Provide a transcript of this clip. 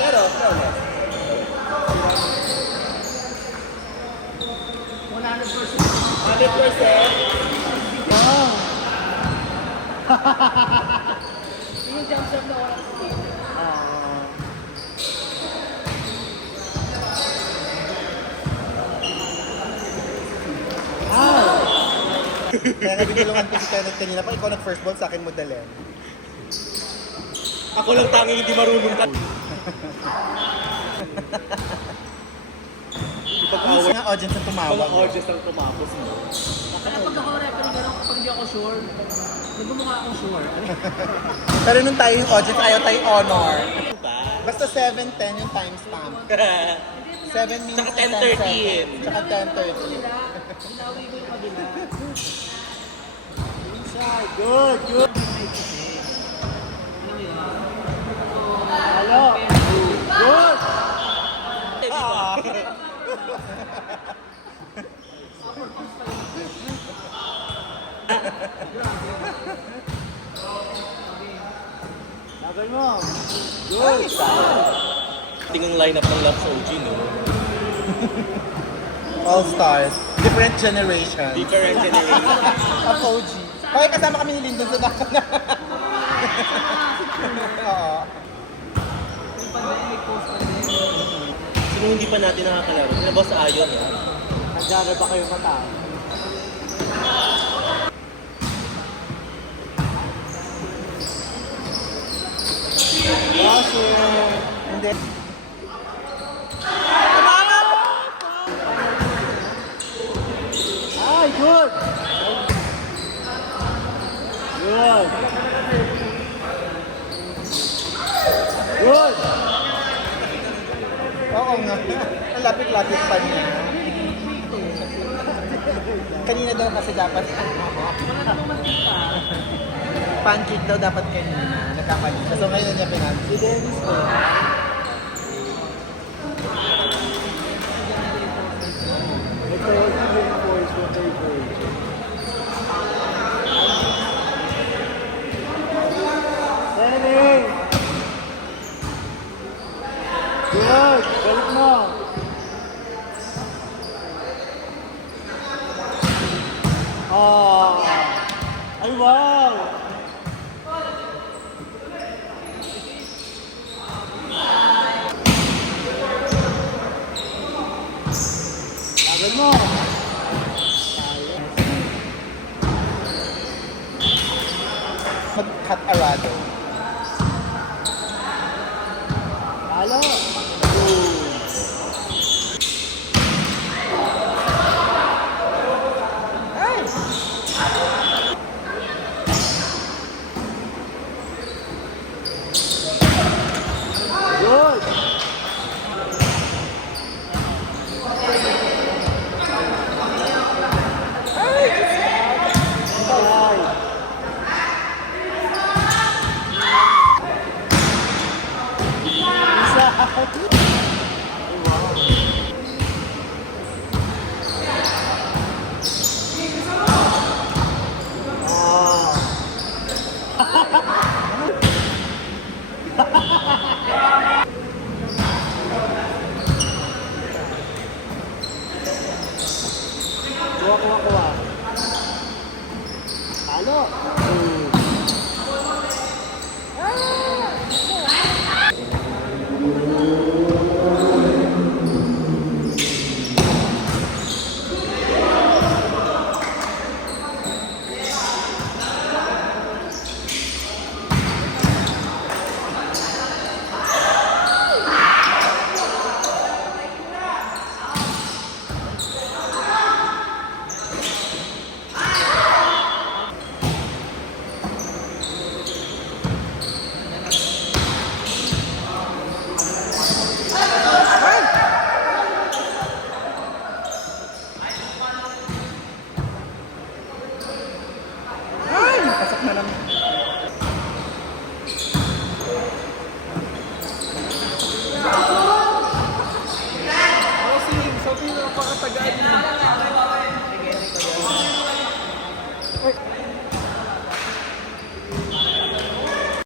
Pero, flawless. 100%. Wow! Yung jump shot na walang speed. Kaya nagtulungan ko si Kenneth kanina pa, ikaw nag-first ball, sa akin mo dalhin. Ako lang tanging hindi marunong ka. Pag-uus nga audience ang tumawag. Mga audience ang tumapos mo. Kaya pag ako referee gano'n, kapag hindi ako sure, nagmumukha akong sure. Pero nung tayo yung audience, ayaw tayo honor. Ba? Basta 7:10 yung timestamp. 7 minutes Tsaka and 10 10:13. seconds. Tsaka 10:30. Nila, binawi ko yung kabila. Inside. Good, good. Hello. Good! Ah. Laban mo. Good! Tingong lineup ng Loves OG, no? All stars. Different generation. Different generation. Of OG. Kaya kasama kami ni Lyndon sa dapat na. Oo. Yung pandemic, post-pandemic. Sino hindi pa natin nakakalaro? Sino Boss Ayon, no? Nagdara ba kayo mata? Kasi, hindi. Ay, good! Good! Good! Oo nga. Ang lapit-lapit pa niya. Kanina daw kasi dapat pancake daw dapat kanina. Nagkamali siya. So ngayon niya pinansin. Si Dennis ko. Ito yung reinforce yung third grade. Dennis! Good! Balik mo! Oh! Ay, wow! Tagal mo! Mag-cut arado. Halo! Good! Kuha.